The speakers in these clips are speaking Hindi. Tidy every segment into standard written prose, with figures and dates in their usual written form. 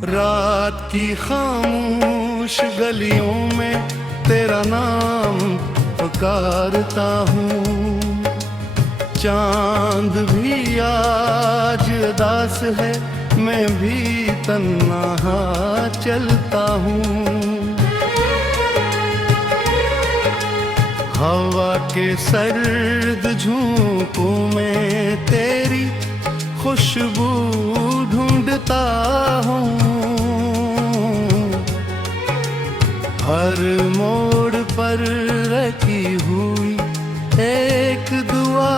रात की खामोश गलियों में तेरा नाम पुकारता हूँ। चांद भी आज उदास है, मैं भी तन्हा चलता हूँ। हवा के सर्द झोंकों में तेरी खुशबू ढूंढता हूँ। हर मोड़ पर रखी हुई एक दुआ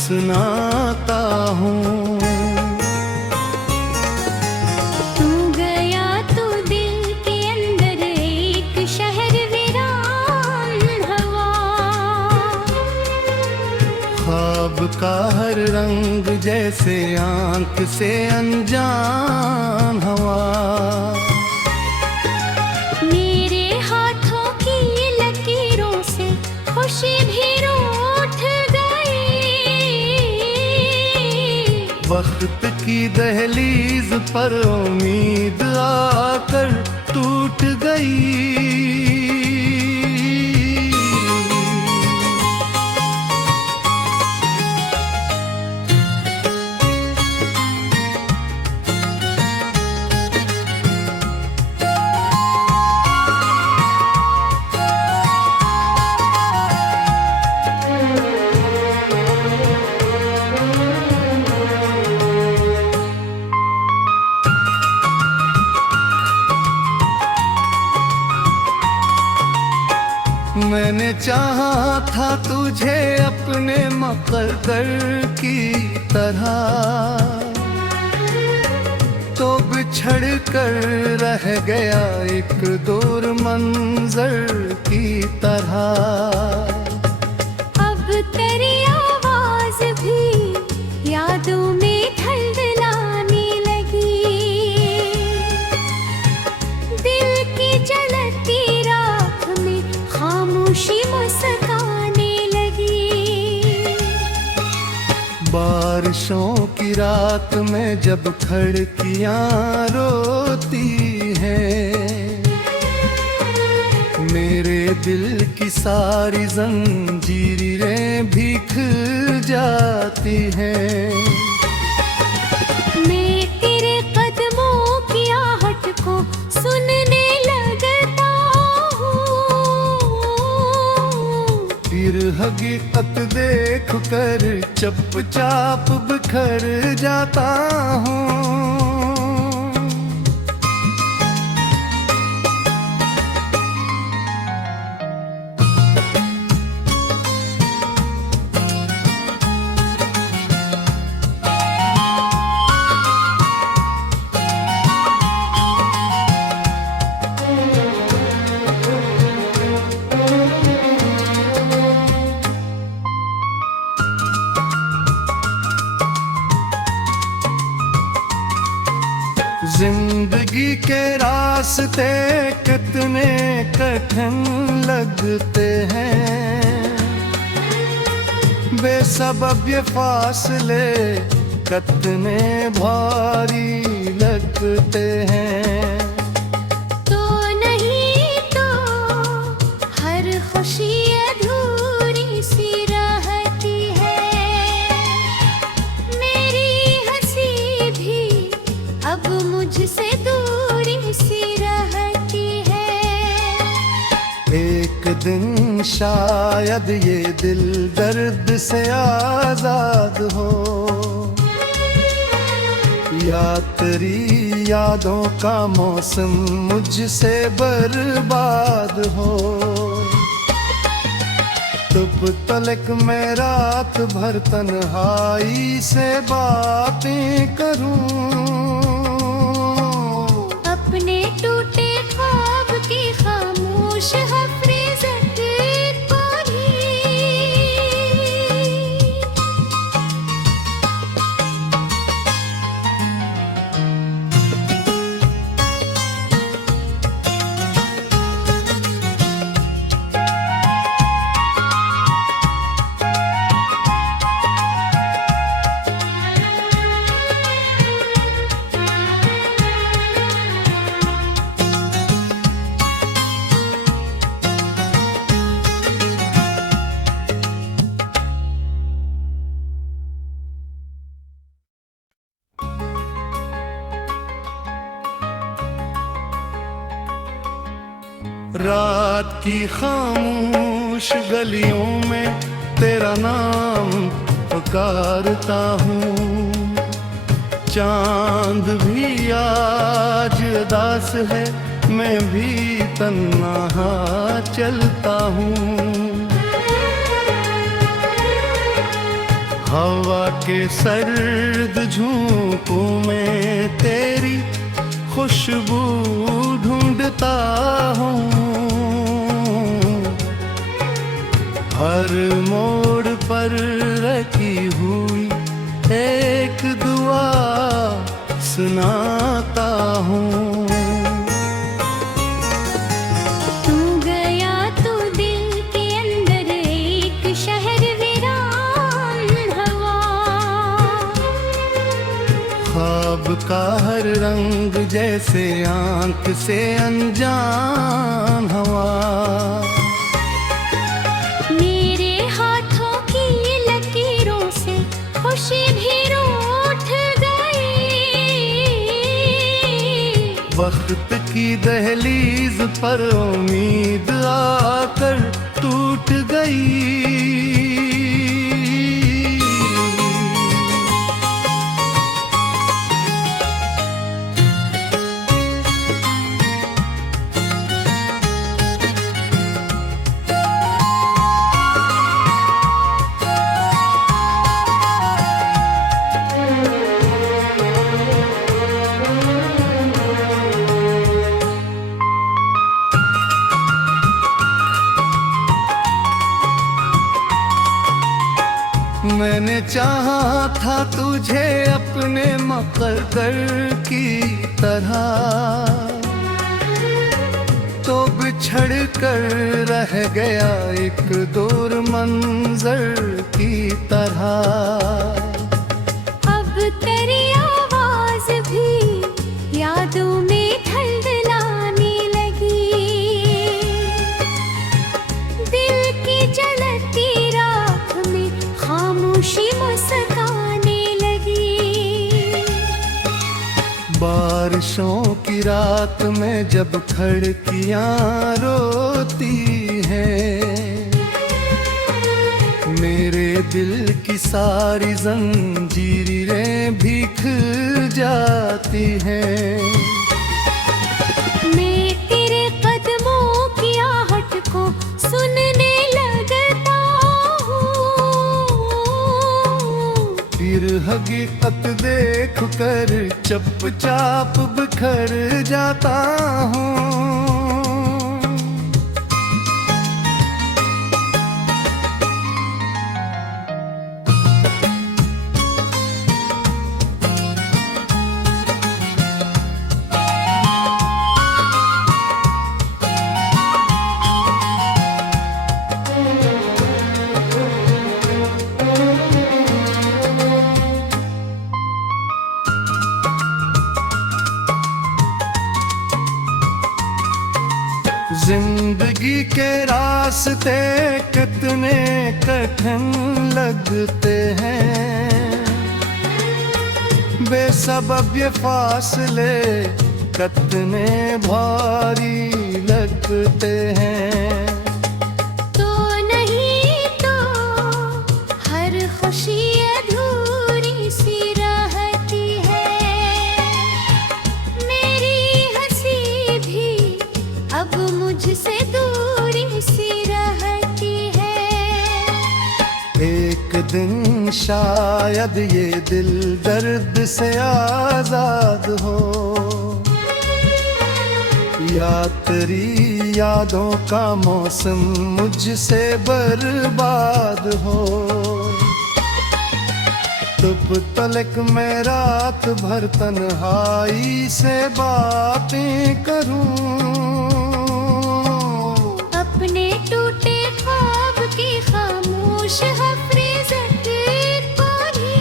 सुनाता हूँ। तू गया तो दिल के अंदर एक शहर वीरान हवा। ख्वाब का हर रंग जैसे आंख से अनजान हवा। मेरे हाथों की लकीरों से खुशी भी रूठ गई। वक्त की दहलीज पर उम्मीद आकर टूट गई। मैंने चाहा था तुझे अपने मुक़द्दर की तरह, तो बिछड़ कर रह गया एक दूर मंजर की तरह। अब तेरी आवाज भी यादों में धड़धड़ाने लगी। दिल की जलती राख में खामोशी मुस्काने लगी। बारिशों की रात में जब खिड़कियां रोती हैं, मेरे दिल की सारी जंजीरें भीग जाती हैं। मैं तेरे कदमों की आहट को सुनने लगता हूँ। फिर हकीकत देख कर चुपचाप बिखर जाता हूँ। जिंदगी के रास्ते कितने कठिन लगते हैं, बेसबब ये फासले कितने भारी लगते हैं। तो नहीं तो हर खुशी अधूरी सी रहती है। मेरी हंसी भी अब मुझसे दूरी सी रहती है। एक दिन शायद ये दिल दर्द से आजाद हो, या तेरी यादों का मौसम मुझसे बर्बाद हो। तब तलक मैं रात भर तन्हाई से बातें करूं, अपने टूटे ख्वाब की खामोश हफरीजत को भी। रात की खामोश गलियों में तेरा नाम पुकारता हूँ। चांद भी आज उदास है, मैं भी तन्हा चलता हूँ। हवा के सर्द झोंकों में तेरी खुशबू ढूंढता हूँ। हर मोड़ पर रखी हुई एक दुआ सुनाता हूँ। तू गया तो दिल के अंदर एक शहर वीरान हवा। ख्वाब का हर रंग जैसे आंख से अनजान हवा। मेरे हाथों की लकीरों से खुशी भी रूठ गई। वक्त की दहलीज पर उम्मीद आकर टूट गई। मैंने चाहा था तुझे अपने मुक़द्दर की तरह, तो बिछड़ कर रह गया एक दूर मंजर की तरह। अब तेरी आवाज भी यादों में धड़धड़ाने लगी। दिल की जलती राख में खामोशी मुस्काने लगी। बारिशों की रात में जब खिड़कियां रोती हैं, मेरे दिल की सारी जंजीरें भीग जाती हैं। मैं तेरे कदमों की आहट को सुनने लगता हूँ। फिर हकीकत देख कर चुपचाप बिखर जाता हूँ। जिंदगी के रास्ते कितने कठिन लगते हैं, बेसबब ये फासले कितने भारी लगते हैं। तो नहीं तो हर खुशी अधूरी सी रहती है। मेरी हंसी भी अब मुझसे दूरी सी रहती है। एक दिन शायद ये दिल दर्द से आजाद हो, या तेरी यादों का मौसम मुझसे बर्बाद हो। तुब तलक मैं रात भर तन्हाई से बातें करूं, अपने टूटे ख्वाब की खामोश हफरीजत को भी।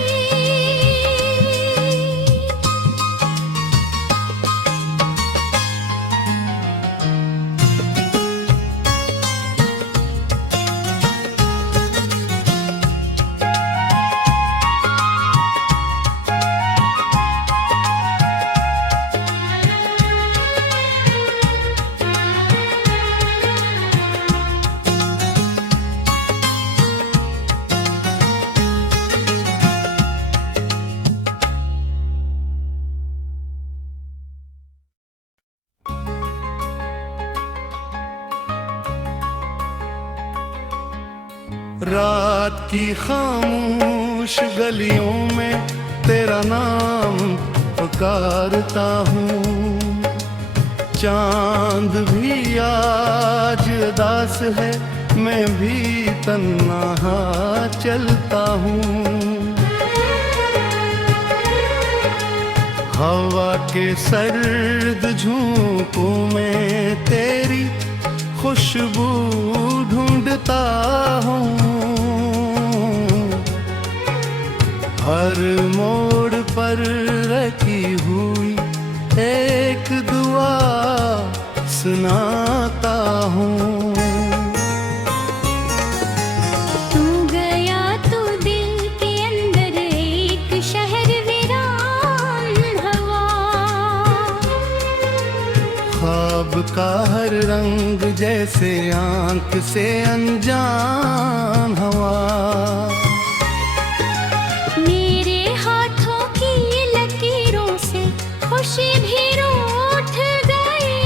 रात की खामोश गलियों में तेरा नाम पुकारता हूँ। चांद भी आज उदास है, मैं भी तन्हा चलता हूँ। हवा के सर्द झोंकों में तेरी खुशबू ढूंढता हूँ। हर मोड़ पर रखी हुई एक दुआ सुनाता हूँ। तू गया तो दिल के अंदर एक शहर वीरान हवा। ख्वाब का हर रंग जैसे आंख से अनजान हवा। मेरे हाथों की लकीरों से खुशी भी रूठ गई।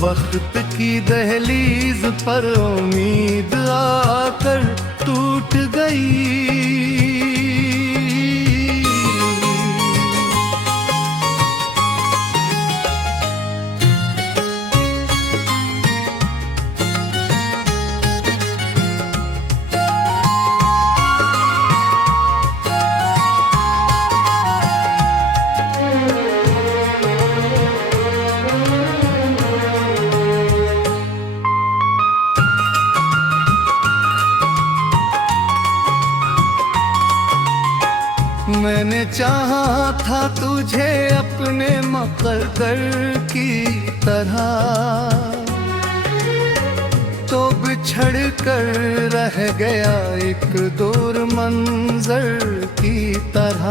वक्त की दहलीज पर उम्मीद आकर टूट गई। मैंने चाहा था तुझे अपने मुक़द्दर की तरह, तो बिछड़ कर रह गया एक दूर मंजर की तरह।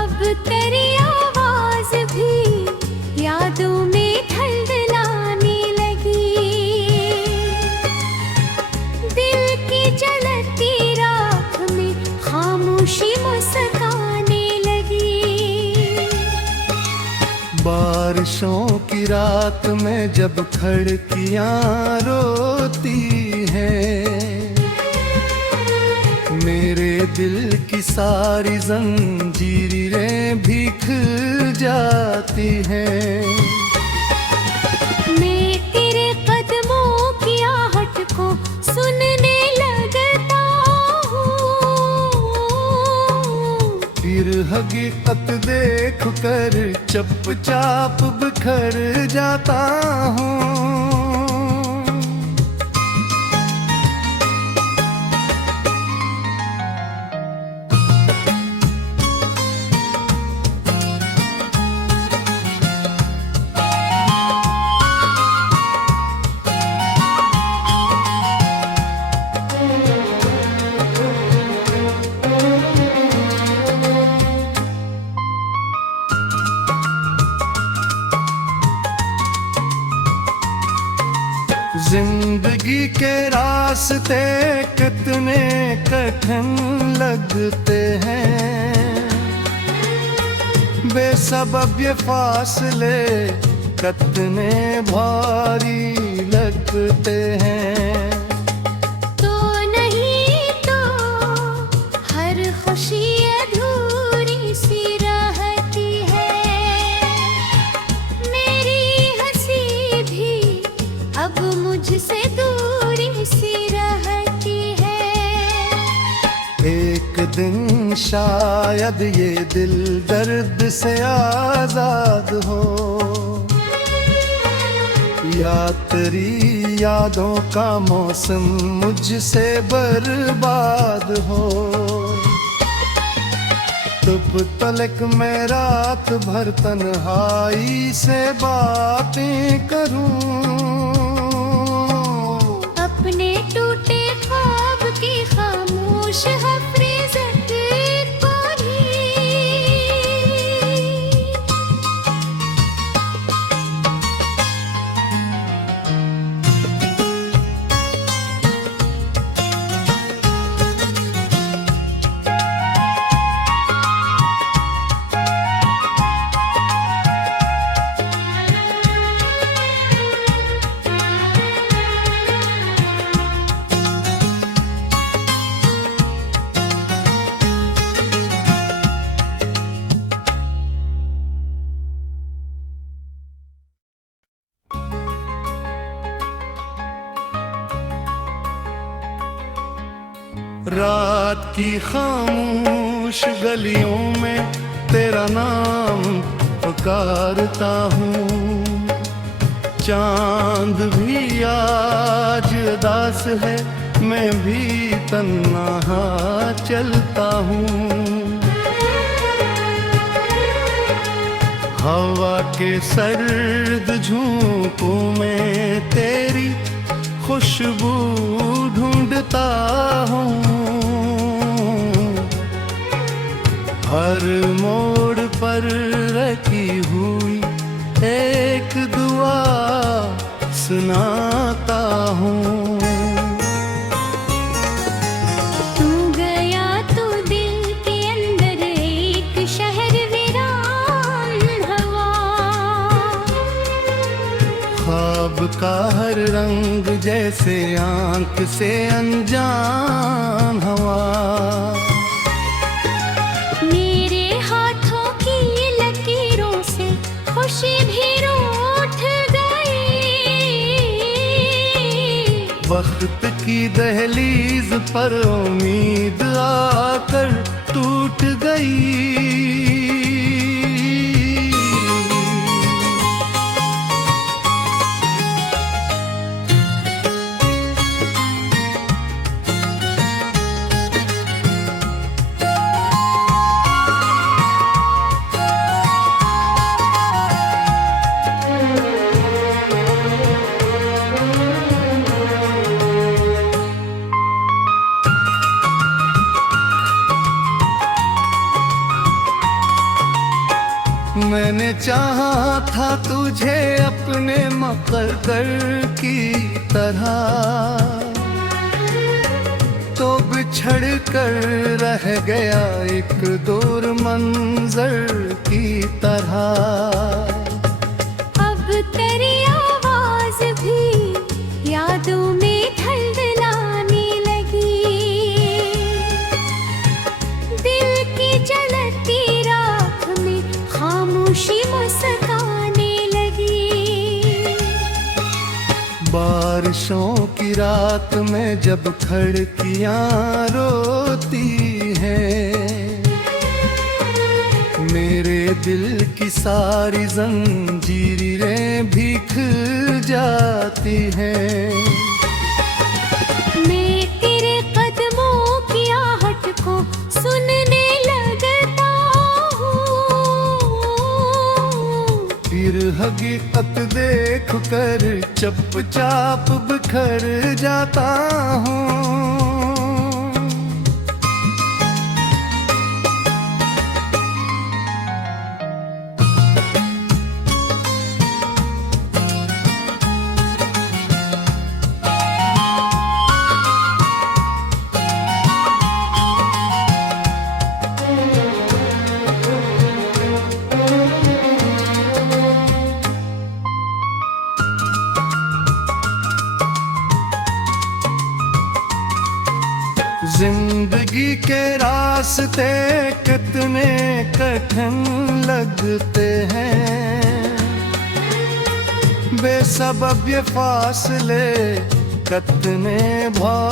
अब तेरी आवाज भी यादों में धड़धड़ाने लगी। दिल की जलती राख में खामोशी मुस्काने लगी। बारिशों की रात में जब खिड़कियां रोती हैं, मेरे दिल की सारी जंजीरें भीग जाती हैं। मैं तेरे कदमों की आहट को सुनने लगता हूँ। फिर हकीकत देख कर चुपचाप बिखर जाता हूँ। जिंदगी के रास्ते कितने कठिन लगते हैं, बेसबब ये फासले कितने भारी लगते हैं। तो नहीं तो हर खुशी अधूरी सी रहती है। मेरी हंसी भी अब मुझसे दूरी सी रहती है। एक दिन शायद ये दिल दर्द से आजाद हो, या तेरी यादों का मौसम मुझसे बर्बाद हो। तब तलक मैं रात भर तन्हाई से बातें करूं, अपने टूटे ख्वाब की खामोश हफरीजत को भी। रात की खामोश गलियों में तेरा नाम पुकारता हूँ। चांद भी आज उदास है, मैं भी तन्हा चलता हूँ। हवा के सर्द झोंकों में तेरी खुशबू ढूंढता हूँ। हर मोड़ पर रखी हुई एक दुआ सुनाता हूँ। तू गया तो दिल के अंदर एक शहर वीरान हवा। ख्वाब का हर रंग जैसे आंख से अनजान हवा। मेरे हाथों की लकीरों से खुशी भी रूठ गई। वक्त की दहलीज पर उम्मीद आकर टूट गई। मैंने चाहा था तुझे अपने मुक़द्दर की तरह, तो बिछड़ कर रह गया एक दूर मंजर की तरह। अब तेरी आवाज भी यादों में धड़धड़ाने लगी। दिल की जलती राख में खामोशी मुस्काने लगी। बारिशों की रात में जब खिड़कियां रोती हैं, मेरे दिल की सारी जंजीरें भीग जाती हैं। मैं तेरे कदमों की आहट को सुनने लगता हूँ। फिर हकीकत देख कर चुपचाप बिखर जाता हूँ। जिंदगी के रास्ते कितने कठिन लगते हैं, बेसबब ये फासले कितने भारी